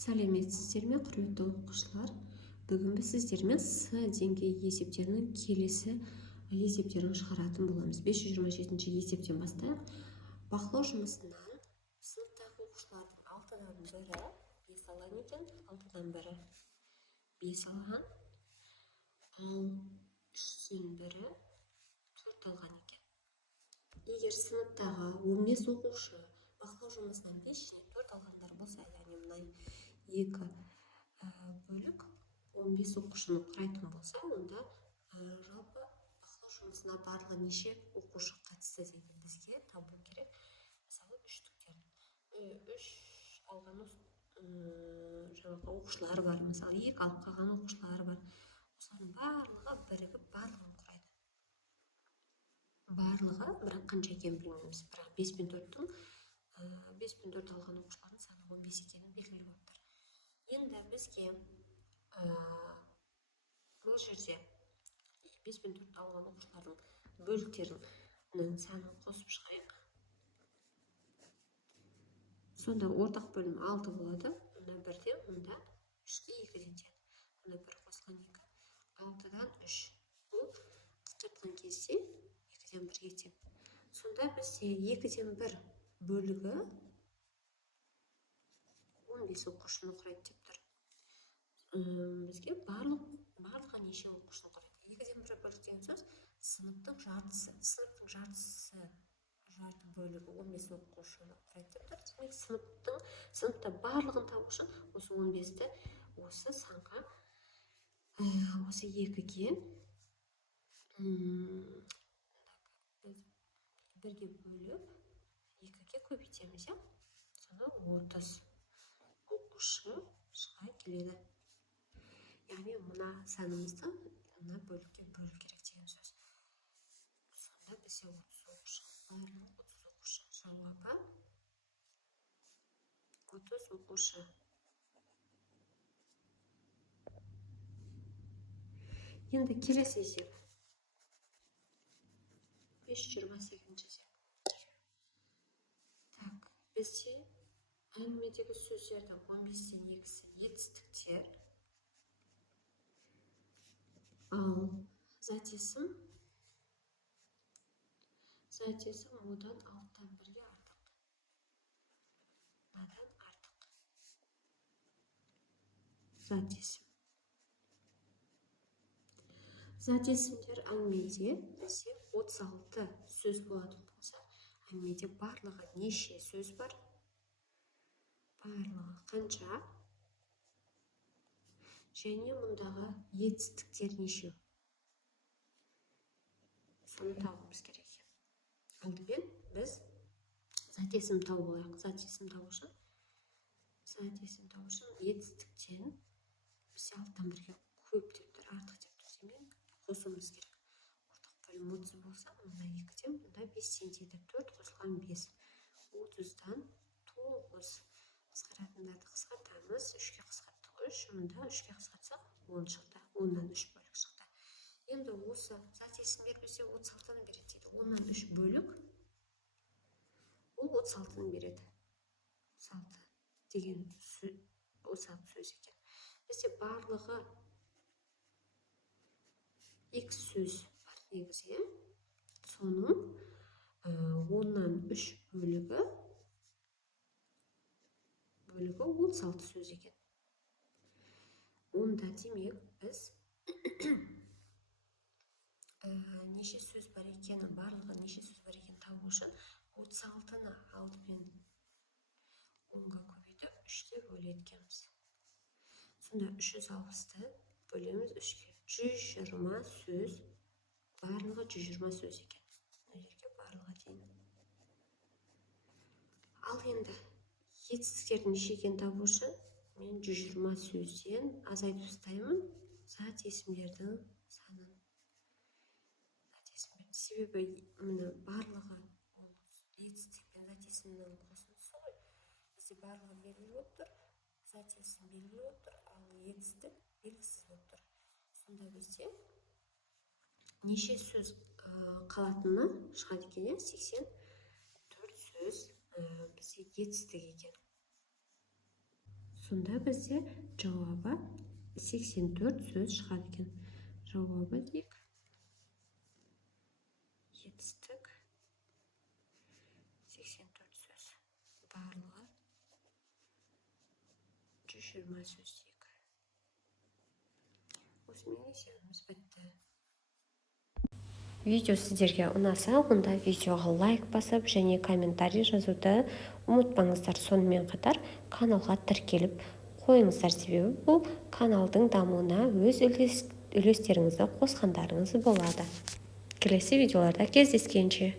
Сәлеметсіздер ме, құрметті оқушылар? Бүгін біз сіздермен С деңгейі есептерінің келесі есептерін шығаратын боламыз. 527 есептен бастайық. Бақылау жұмысынан сыныптағы оқушылардың 6-дан бірі 5 алған екен, 6-дан бірі 5 алған, ал 3-тен бірі 4 алған екен. Егер сыныптағы 15 оқушы бақылау жұмысынан 5 және 4 алғандар болса, яғни мына екі бөлік 15 оқушыны құрайтын болса, онда жалпы бақылау жұмысына барлығы неше оқушы қатысты дейді бізге табу керек. Мысалы, үштіктен 3 алған жаңағы оқушылар бар, мысалы 2 алып қалған оқушылар бар. Осылардың барлығы бірігіп барлығын құрайды. Барлығы, бірақ қанша екенін білмейміз. Бірақ 5 пен 4-тің 5 пен 4 алған оқушылардың саны 15 екені белгілі болып тұр. Енді бізге бұл жерде 5 пен 4 алған оқушылардың бөліктерінің санын қосып шығайық. Сонда ортақ бөлім 6 болады. Мұнда 1-ден, мұнда 3-ке 2-ден тиеді. Мұнда 1 қосқан 2. 6-дан 3. Бұл қысқартқан кезде 2-ден 1-ге тең. Сонда бізде 2-ден 1 бөлігі 15 оқушыны құрайды деп тұр. Бізге барлығы неше оқушыны құрайды? 2-ден 1 бөлік деген сөз сыныптың жартысы. Сыныптың жартысы жарты бөлігі 15 оқушыны құрайды деп тұр. Демек, сыныпта барлығын табу үшін осы 15-ті осы санға, осы 2-ге бірге бөліп 2-ге көбейтеміз, сонда 30 оқушы шыға келеді. Яғни мына санымызды мына бөлікке бөлу керек деген сөз. Сонда бізде 30 оқушы, барлығы 30 оқушы. Жауабы 30 оқушы. Енді келесі есеп. 528 есеп. Так, бізде әңгімедегі сөздердің 15-тен 2-сі етістіктер, ал зат есім одан 6-тан 1-ге артық. Надан артық. Зат есім. Зат есімдер әңгімеде бізде 36 сөз болатын болса, әңгімеде барлығы неше сөз бар? Барлығы қанша? Және мұндағы етістіктер неше? Соны табуымыз керек. Алдымен біз зат есім тауып алайық. Зат есім табу үшін етістіктен бізде 6-тан 1-ге көп деп тұр, артық деп тұр. Демек, қосуымыз керек. Ортақ бөлім 30 болса, мұнда 2-ден, мұнда 5-тен тиеді. 4 қосылған 5. 30-дан 9. Қысқаратындарды қысқартамыз. 3-ке қысқарттық 3, мұнда 3-ке қысқартсақ 10 шықты. 10-дан 3 бөлік шықты. Енді осы зат есімдер бізде 36-ны береді дейді. 10-нан 3 бөлік, ол 36-ны береді. 36 деген 36 сөз екен. Бізде барлығы X сөз бар негізі. Соның 10-нан 3 бөлігі 36 сөз екен. Онда демек біз неше сөз бар екені, барлығы неше сөз бар екені табу үшін 36-ны 6-пен 10-ға көбейтіп 3-те бөлеткенбіз. Сонда 360-ты бөлеміз 3-ке. 120 сөз, барлығы 120 сөз екен. Мына жерге барлығы дейін. Ал енді етістіктердің неше екенін табу үшін мен 120 сөзден азайтып тастаймын зат есімдердің санын. Себебі барлығы етістік пен зат есімнің қосындысы ғой. Бізде барлығы белгілі болып тұр, зат есім белгілі болып тұр, ал етістік белгісіз болып тұр. Сонда бізде неше сөз қалатыны шығады екен, 84 сөз бізде етістік екен. сонда бізде жауабы 84 сөз шығады екен. Жауабы дейік жетістік 84 сөз. Барлығы 120 сөз дейік. Осымен есебіміз бітті. Видео сіздерге ұнаса, онда видеоға лайк басып және комментарий жазуды ұмытпаңыздар. Сонымен қатар каналға тіркеліп қойыңыздар, себебі бұл каналдың дамуына өз үлестеріңізді қосқандарыңыз болады. Келесі видеоларда кездескенше.